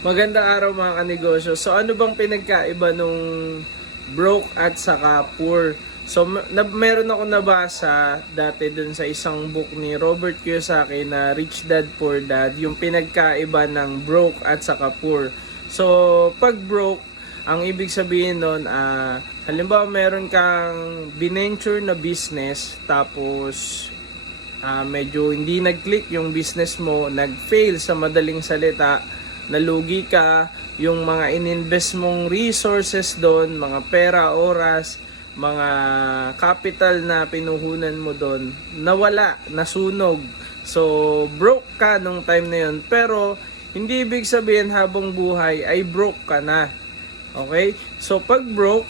Magandang araw mga kanegosyo. So ano bang pinagkaiba nung broke at saka poor? So meron ako nabasa dati dun sa isang book ni Robert Kiyosaki na Rich Dad Poor Dad, yung pinagkaiba ng broke at saka poor. So pag broke, ang ibig sabihin nun, halimbawa meron kang binenture na business tapos medyo hindi nag-click yung business mo, nag-fail sa madaling salita, nalugi ka, yung mga ininvest mong resources doon, mga pera, oras, mga capital na pinuhunan mo doon, nawala, nasunog. So, broke ka nung time na yun. Pero, hindi ibig sabihin habang buhay ay broke ka na. Okay? So, pag broke,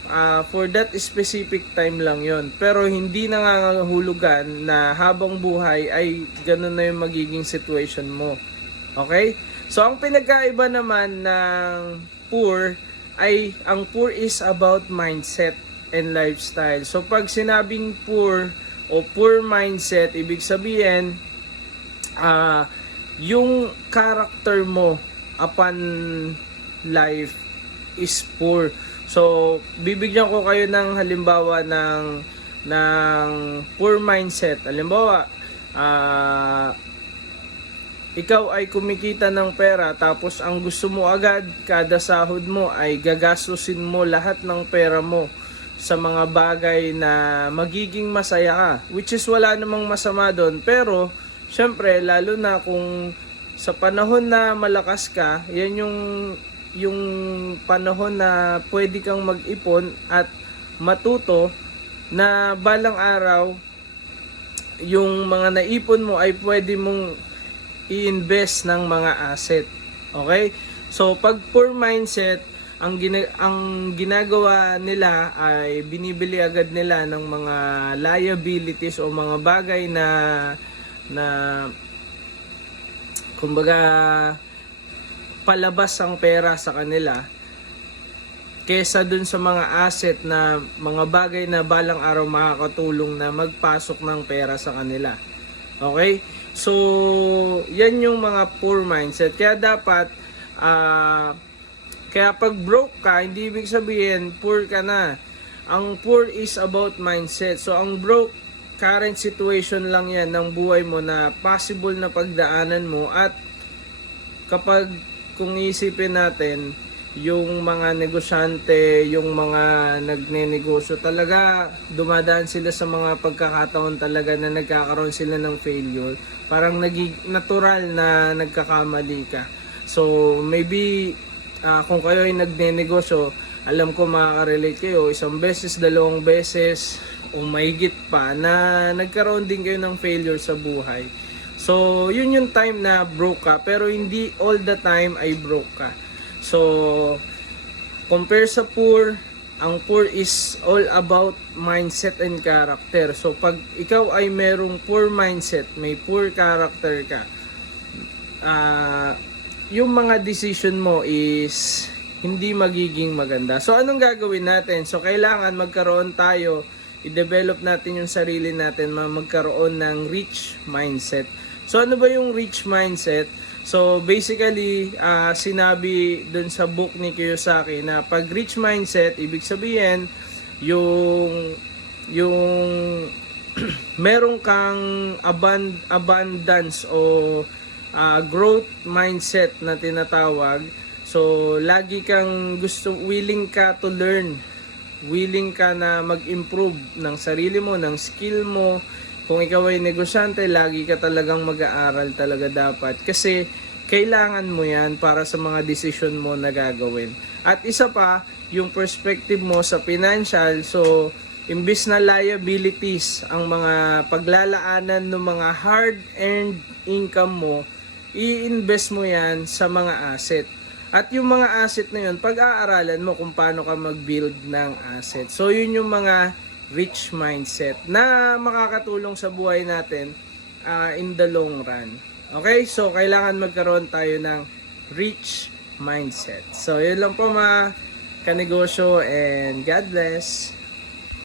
for that specific time lang yon. Pero, hindi nangangahulugan na habang buhay ay ganun na yung magiging situation mo. Okay? So, ang pinagkaiba naman ng poor ay, ang poor is about mindset and lifestyle. So, pag sinabing poor o poor mindset, ibig sabihin, yung character mo upon life is poor. So, bibigyan ko kayo ng halimbawa ng poor mindset. Halimbawa, ikaw ay kumikita ng pera tapos ang gusto mo agad kada sahod mo ay gagastusin mo lahat ng pera mo sa mga bagay na magiging masaya ka, which is wala namang masama doon. Pero syempre lalo na kung sa panahon na malakas ka, yan yung panahon na pwede kang mag-ipon at matuto na balang araw yung mga naipon mo ay pwede mong i-invest ng mga asset. Okay? So, pag poor mindset, ang ginagawa nila ay binibili agad nila ng mga liabilities o mga bagay na kumbaga palabas ang pera sa kanila kesa dun sa mga asset na mga bagay na balang araw makakatulong na magpasok ng pera sa kanila. Okay? So, yan yung mga poor mindset. Kaya dapat, kaya pag broke ka, hindi ibig sabihin poor ka na. Ang poor is about mindset. So, ang broke, current situation lang yan ng buhay mo na possible na pagdaanan mo. At kapag, kung isipin natin, yung mga negosyante, yung mga nagnenegosyo, talaga dumadaan sila sa mga pagkakataon talaga na nagkakaroon sila ng failure. Parang natural na nagkakamali ka. So maybe kung kayo ay nagnenegosyo, alam ko makaka-relate kayo, isang beses, dalawang beses o mahigit pa na nagkaroon din kayo ng failure sa buhay. So yun yung time na broke ka, pero hindi all the time ay broke ka. So, compare sa poor, ang poor is all about mindset and character. So, pag ikaw ay merong poor mindset, may poor character ka, yung mga decision mo is hindi magiging maganda. So, anong gagawin natin? So, kailangan magkaroon tayo, i-develop natin yung sarili natin, magkaroon ng rich mindset. So, ano ba yung rich mindset? So basically, sinabi dun sa book ni Kiyosaki na pag rich mindset, ibig sabihin yung meron kang abundance o growth mindset na tinatawag. So lagi kang willing ka to learn, willing ka na mag-improve ng sarili mo, ng skill mo. Kung ikaw ay negosyante, lagi ka talagang mag-aaral talaga dapat. Kasi kailangan mo yan para sa mga decision mo na gagawin. At isa pa, yung perspective mo sa financial. So, imbis na liabilities, ang mga paglalaanan ng mga hard-earned income mo, i-invest mo yan sa mga asset. At yung mga asset na yun, pag-aaralan mo kung paano ka mag-build ng asset. So, yun yung mga rich mindset na makakatulong sa buhay natin in the long run. Okay? So, kailangan magkaroon tayo ng rich mindset. So, yun lang po mga kanegosyo and God bless.